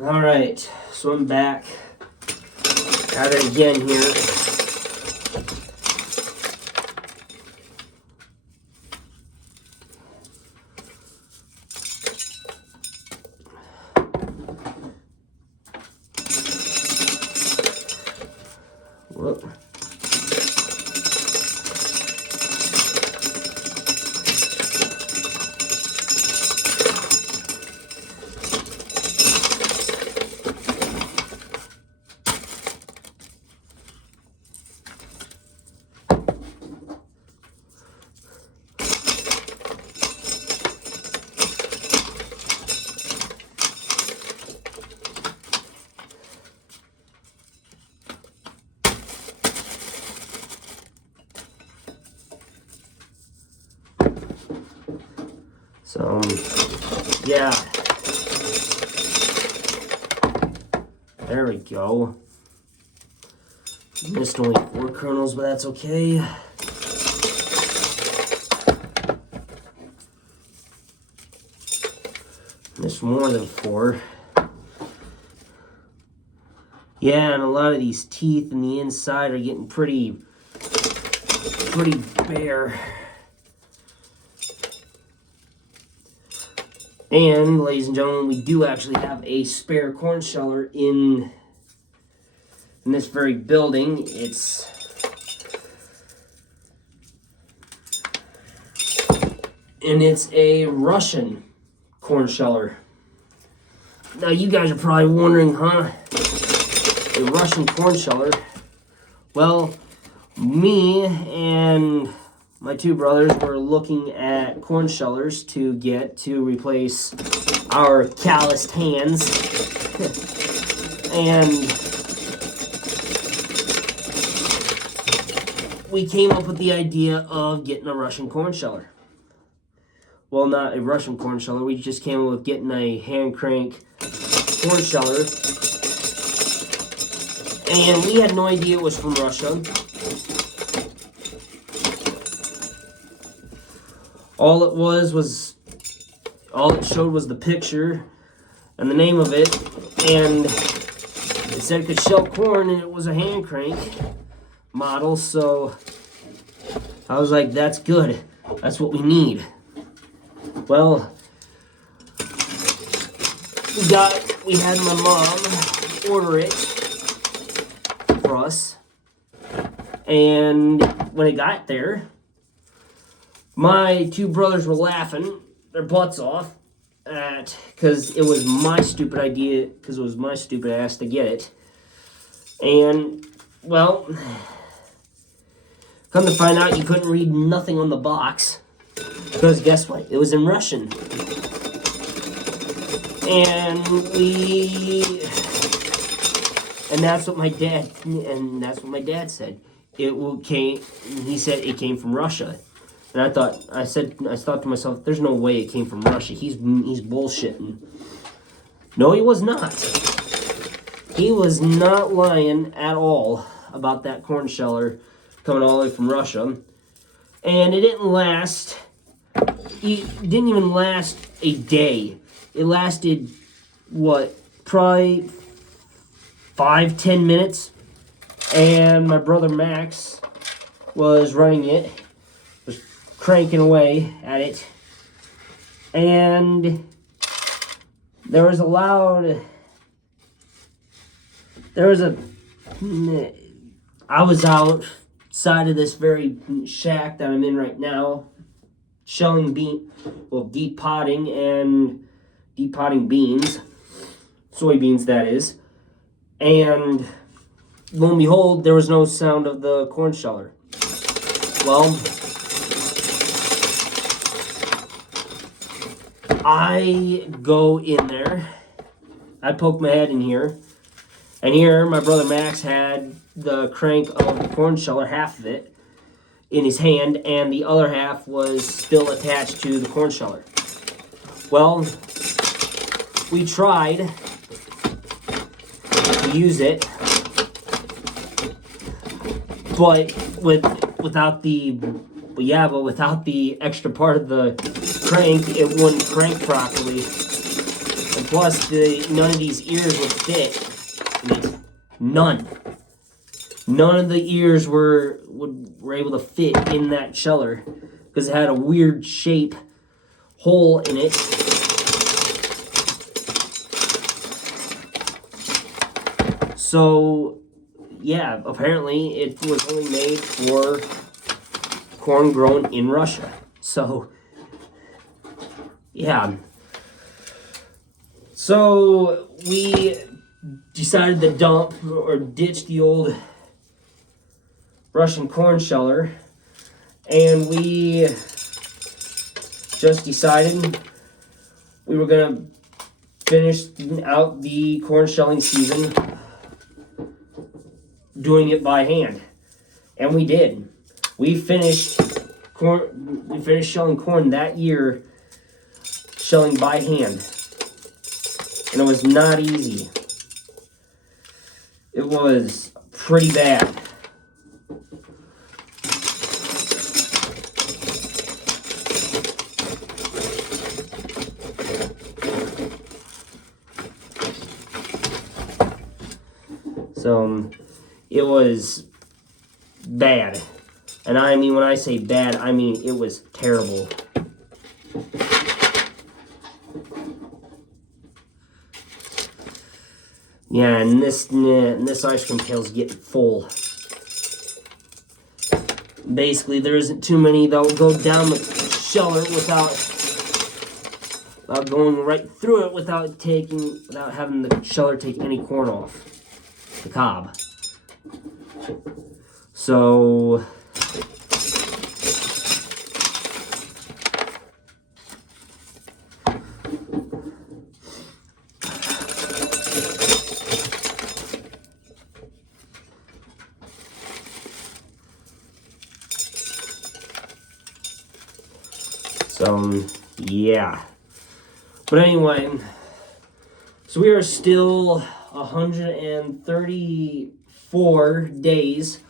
Alright, so I'm back at it again here. Whoop. So, yeah. There we go. Missed only 4 kernels, but that's okay. Missed more than 4. Yeah, and a lot of these teeth in the inside are getting pretty bare. And, ladies and gentlemen, we do actually have a spare corn sheller in this very building. It's a Russian corn sheller. Now, you guys are probably wondering, huh? A Russian corn sheller? Well, me and my 2 brothers were looking at corn shellers to get to replace our calloused hands. And we came up with the idea of getting a Russian corn sheller. Well, not a Russian corn sheller. We just came up with getting a hand crank corn sheller. And we had no idea it was from Russia. All it showed was the picture and the name of it, and it said it could shell corn, and it was a hand crank model, so I was like, that's good. That's what we need. Well, we had my mom order it for us, and when it got there, my 2 brothers were laughing their butts off because it was my stupid idea, because it was my stupid ass to get it. And, well, come to find out, you couldn't read nothing on the box, because guess what? It was in Russian. And that's what my dad said. He said it came from Russia. And I thought to myself, there's no way it came from Russia. He's bullshitting. No, he was not. He was not lying at all about that corn sheller coming all the way from Russia. And it didn't even last a day. It lasted, probably 5-10 minutes. And my brother Max was running it. Cranking away at it, and I was outside of this very shack that I'm in right now, deep potting beans, soybeans that is, and lo and behold, there was no sound of the corn sheller. Well, I go in there, I poke my head in here, and here my brother Max had the crank of the corn sheller, half of it, in his hand, and the other half was still attached to the corn sheller. Well, we tried to use it, but without the extra part of the crank, it wouldn't crank properly. And Plus, none of these ears would fit. None. None of the ears were able to fit in that sheller because it had a weird shape hole in it. So, yeah, apparently it was only made for corn grown in Russia. So, yeah. So, we decided to dump or ditch the old Russian corn sheller, and we just decided we were going to finish out the corn shelling season doing it by hand. And we did. We finished shelling corn that year, shelling by hand. And it was not easy. It was pretty bad. So, it was bad. And I mean, when I say bad, I mean it was terrible. Yeah, and this ice cream pail's getting full. Basically, there isn't too many that will go down the sheller without going right through it without having the sheller take any corn off the cob. So yeah. But anyway, so we are still 134 days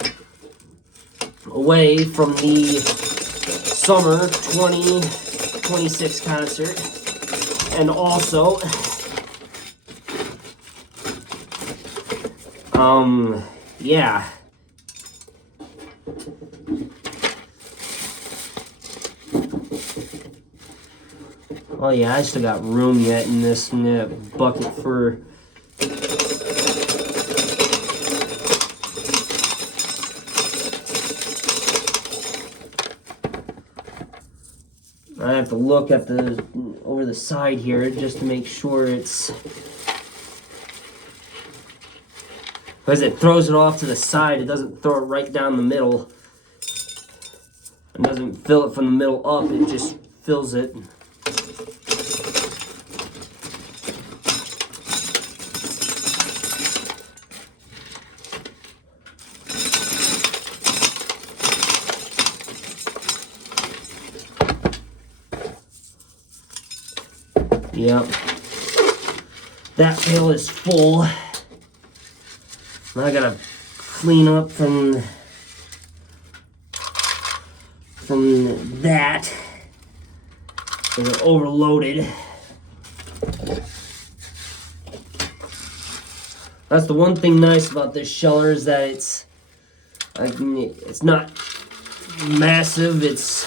away from the summer 2026 concert. And also, yeah. Oh yeah, I still got room yet in this bucket for I have to look at over the side here just to make sure it's, because it throws it off to the side, it doesn't throw it right down the middle. It doesn't fill it from the middle up, it just fills it. Yep. That pail is full. Now I gotta clean up from that. Because it overloaded. That's the one thing nice about this sheller is that it's not massive. It's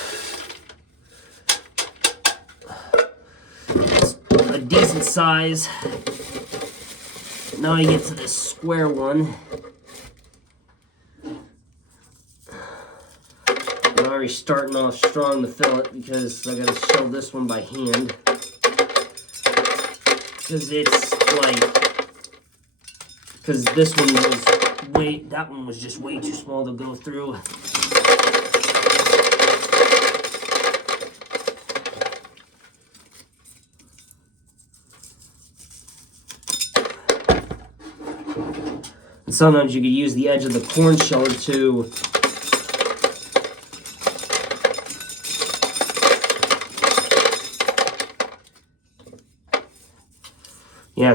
a decent size. Now I get to this square one. I'm already starting off strong to fill it because I gotta shell this one by hand. Because this one that one was just way too small to go through. And sometimes you could use the edge of the corn sheller to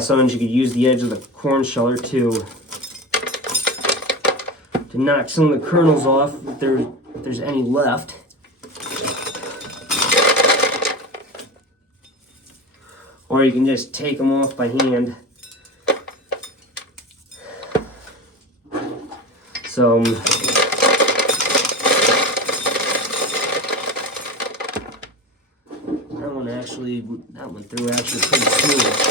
sometimes you could use the edge of the corn sheller to knock some of the kernels off if there's any left. Or or you can just take them off by hand. So that went through actually pretty smooth.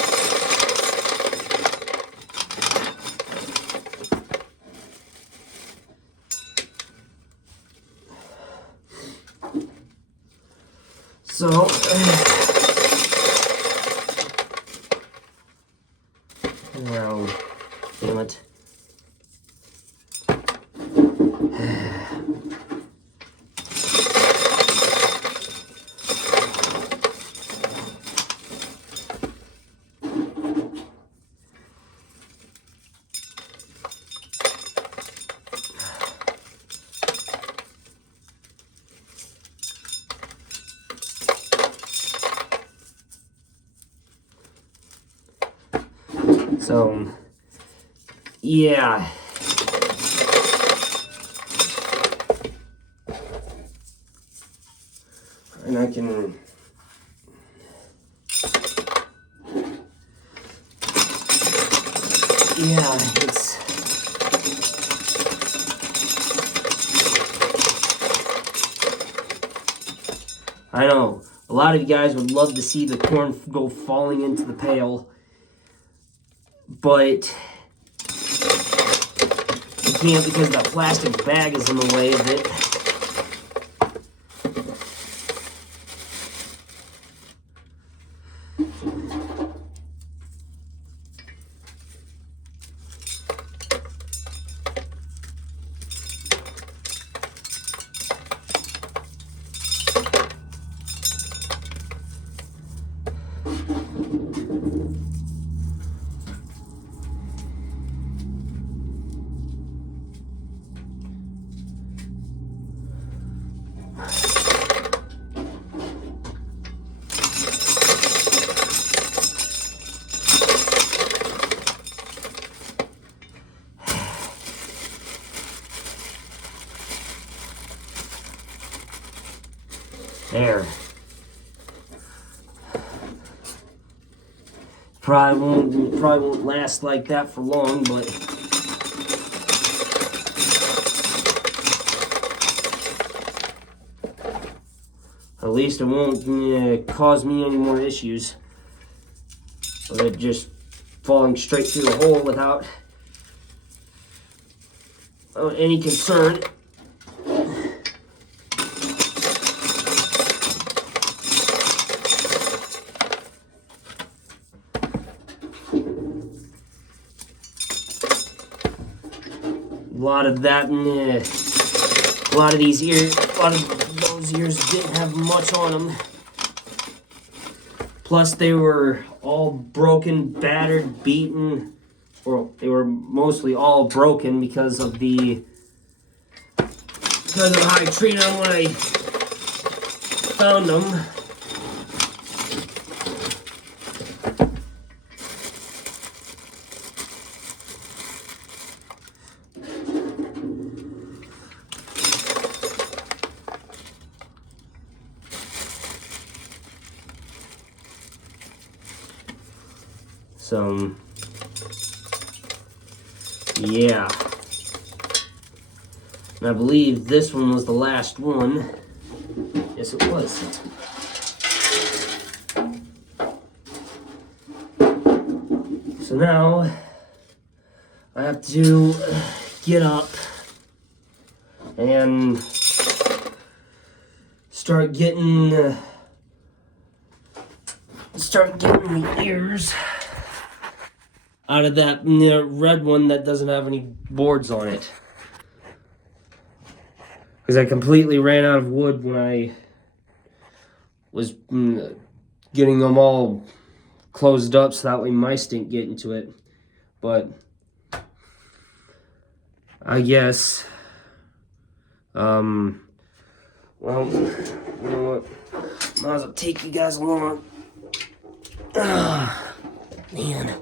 So, oh, damn it. So, yeah. And I can... Yeah, it's... I know, a lot of you guys would love to see the corn go falling into the pail, but you can't because the plastic bag is in the way of it. There. Probably won't last like that for long, but at least it won't cause me any more issues of it just falling straight through the hole without any concern. A lot of that, a lot of those ears didn't have much on them. Plus, they were all broken, battered, beaten. Well, they were mostly all broken because of how I treated them when I found them. So, yeah. And I believe this one was the last one. Yes, it was. So now, I have to get up and start getting the ears out of that red one that doesn't have any boards on it. Because I completely ran out of wood when I was getting them all closed up so that way mice didn't get into it. But I guess, well, you know what? Might as well take you guys along. Man.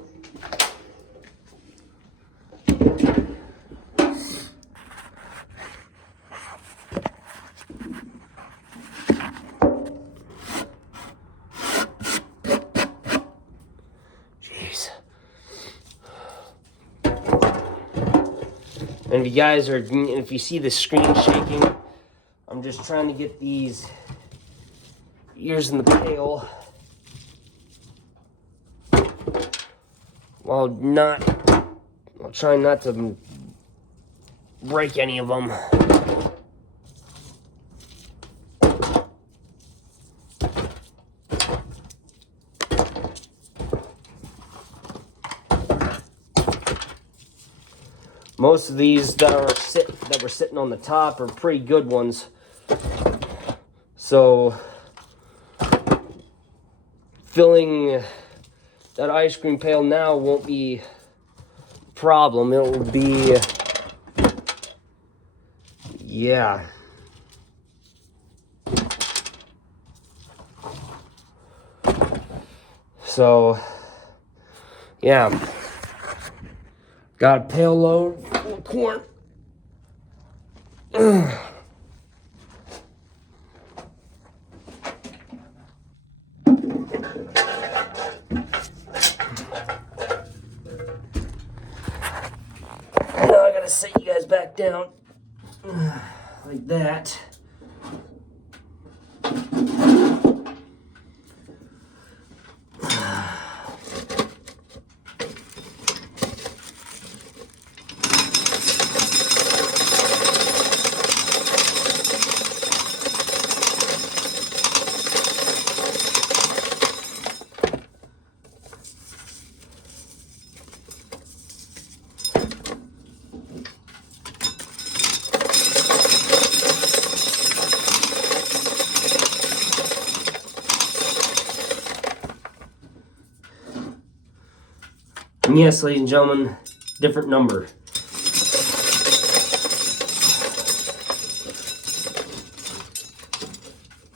And if you see the screen shaking, I'm just trying to get these ears in the pail while trying not to break any of them. Most of these that were sitting on the top are pretty good ones. So filling that ice cream pail now won't be a problem. It will be, yeah. So, yeah. Got a pail load full of corn. Now I gotta set you guys back down like that. And yes, ladies and gentlemen, different number.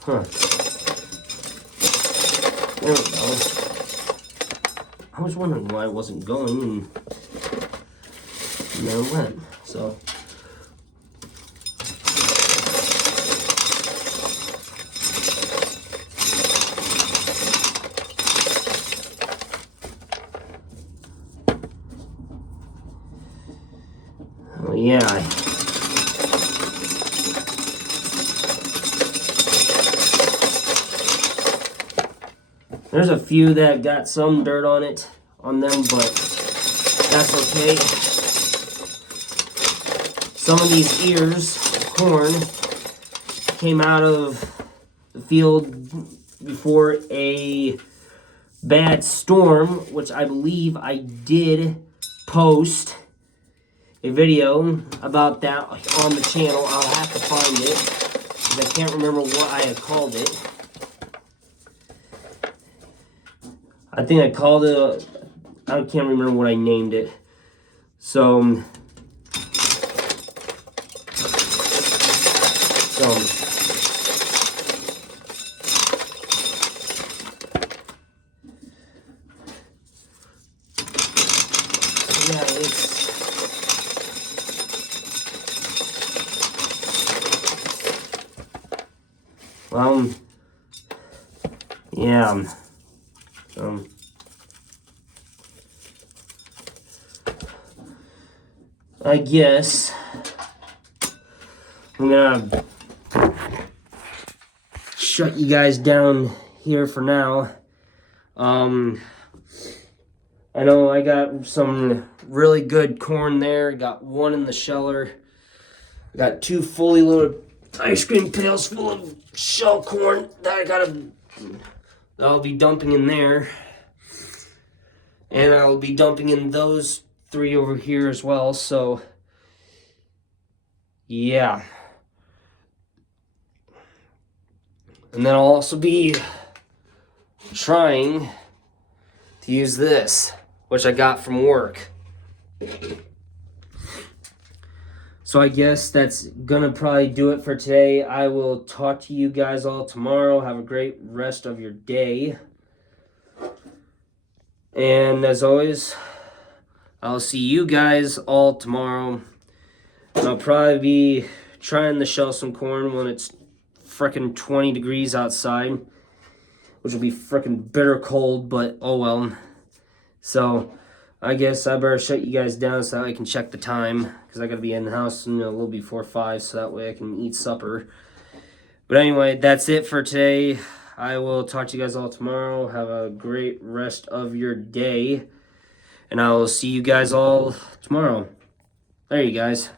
Huh. There we go. I was wondering why it wasn't going, and there it went. So. Oh, yeah. There's a few that got some dirt on them, but that's okay. Some of these ears of corn came out of the field before a bad storm, which I believe I did post a video about that on the channel. I'll have to find it, because I can't remember what I had called it. I think I called it, I can't remember what I named it. So yeah, yeah. I guess I'm gonna shut you guys down here for now. I know I got some really good corn there. Got one in the sheller. Got 2 fully loaded ice cream pails full of shell corn that I'll be dumping in there. And I'll be dumping in those 3 over here as well. So, yeah. And then I'll also be trying to use this, which I got from work. So I guess that's gonna probably do it for today. I will talk to you guys all tomorrow. Have a great rest of your day. And as always, I'll see you guys all tomorrow. And I'll probably be trying to shell some corn when it's frickin' 20 degrees outside, which will be frickin' bitter cold, but oh well. So, I guess I better shut you guys down so that I can check the time, because I got to be in the house a little before 5, so that way I can eat supper. But anyway, that's it for today. I will talk to you guys all tomorrow. Have a great rest of your day. And I will see you guys all tomorrow. There you guys.